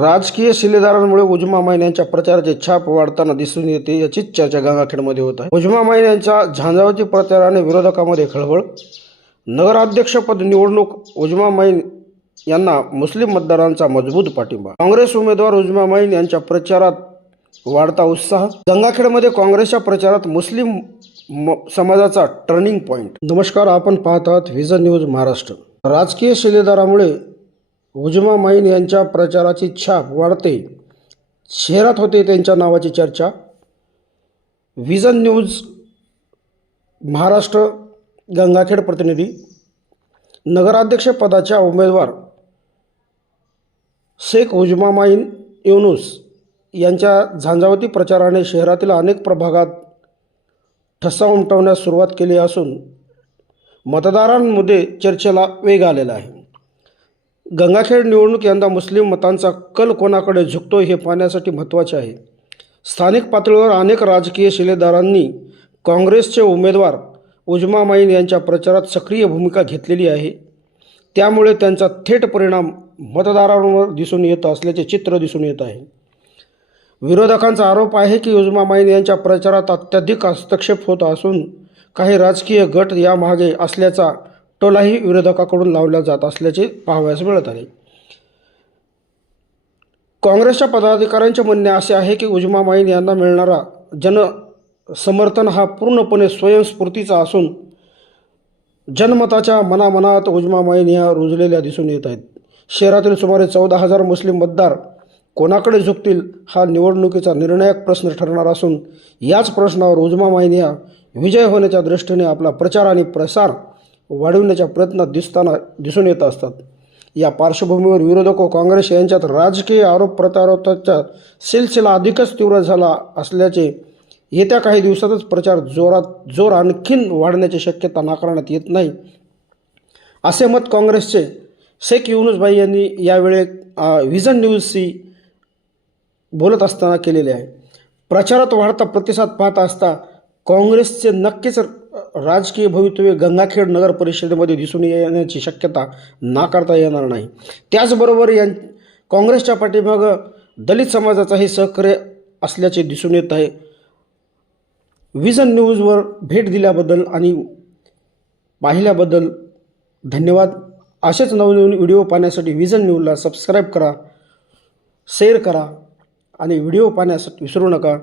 राजकीय शिलेदारांमुळे उजमा माइन यांच्या प्रचाराची छाप वाढताना दिसून येते याचीच चर्चा गंगाखेडमध्ये होत आहे. उजमा माइन यांच्या झांजावती प्रचाराने विरोधकामध्ये खळबळ. नगराध्यक्षपद निवडणूक उजमा माइन यांना मुस्लिम मतदारांचा मजबूत पाठिंबा. काँग्रेस उमेदवार उजमा माइन यांच्या प्रचारात वाढता उत्साह. गंगाखेडमध्ये काँग्रेसच्या प्रचारात मुस्लिम म- समाजाचा टर्निंग पॉइंट नमस्कार आपण पाहत आहात व्हिजन न्यूज महाराष्ट्र. राजकीय शिलेदारामुळे उजमा माईन यांच्या प्रचाराची छाप वाढते. शहरात होते त्यांच्या नावाची चर्चा. विजन न्यूज महाराष्ट्र गंगाखेड प्रतिनिधी. नगराध्यक्षपदाच्या उमेदवार शेख उजमा माईन युनुस यांच्या झांजावती प्रचाराने शहरातील अनेक प्रभागात ठसा उमटवण्यास सुरुवात केली असून मतदारांमध्ये चर्चेला वेग आलेला आहे. गंगाखेड निवडणूक यंदा मुस्लिम मतांचा कल कोणाकडे झुकतो हे पाहण्यासाठी महत्त्वाचे आहे. स्थानिक पातळीवर अनेक राजकीय शिलेदारांनी काँग्रेसचे उमेदवार उजमा माईन यांच्या प्रचारात सक्रिय भूमिका घेतलेली आहे. त्यामुळे त्यांचा थेट परिणाम मतदारांवर दिसून येत असल्याचे चित्र दिसून येत आहे. विरोधकांचा आरोप आहे की उजमा माइन यांच्या प्रचारात अत्याधिक हस्तक्षेप होत असून काही राजकीय गट यामागे असल्याचा टोलाही विरोधकाकडून लावला जात असल्याचे पाहावयास मिळत आहे. काँग्रेसच्या पदाधिकाऱ्यांचे म्हणणे असे आहे की उजमा माइन यांना मिळणारा जनसमर्थन हा पूर्णपणे स्वयंस्फूर्तीचा असून जनमताच्या मनामनात उजमा माईन या रुजलेल्या दिसून येत आहेत. शहरातील सुमारे चौदा हजार मुस्लिम मतदार कोणाकडे झुकतील हा निवडणुकीचा निर्णायक प्रश्न ठरणार असून याच प्रश्नावर उजमा माइन या विजय होण्याच्या दृष्टीने आपला प्रचार आणि प्रसार वाढविण्याच्या प्रयत्नात दिसताना दिसून येत असतात. या पार्श्वभूमीवर विरोधक व काँग्रेस यांच्यात राजकीय आरोप प्रत्यारोपाचा सिलसिला अधिकच तीव्र झाला असल्याचे येत्या काही दिवसातच प्रचार जोरात जोर आणखीन वाढण्याची शक्यता नाकारण्यात येत नाही असे मत काँग्रेसचे शेख युनुसभाई यांनी यावेळी व्हिजन न्यूजशी बोलत असताना केलेले आहे. प्रचारात वाढता प्रतिसाद पाहत असता काँग्रेसचे नक्कीच राजकीय भवितव्य गंगाखेड नगर परिषदेमध्ये दिसून येण्याची शक्यता नाकारता येणार नाही. त्याचबरोबर यां काँग्रेसच्या पाठीमागं दलित समाजाचाही सहकार्य असल्याचे दिसून येत आहे. विजन न्यूजवर भेट दिल्याबद्दल आणि पाहिल्याबद्दल धन्यवाद. असेच नवनवीन व्हिडिओ पाहण्यासाठी विजन न्यूजला सबस्क्राईब करा शेअर करा आणि व्हिडिओ पाहण्यासाठी विसरू नका.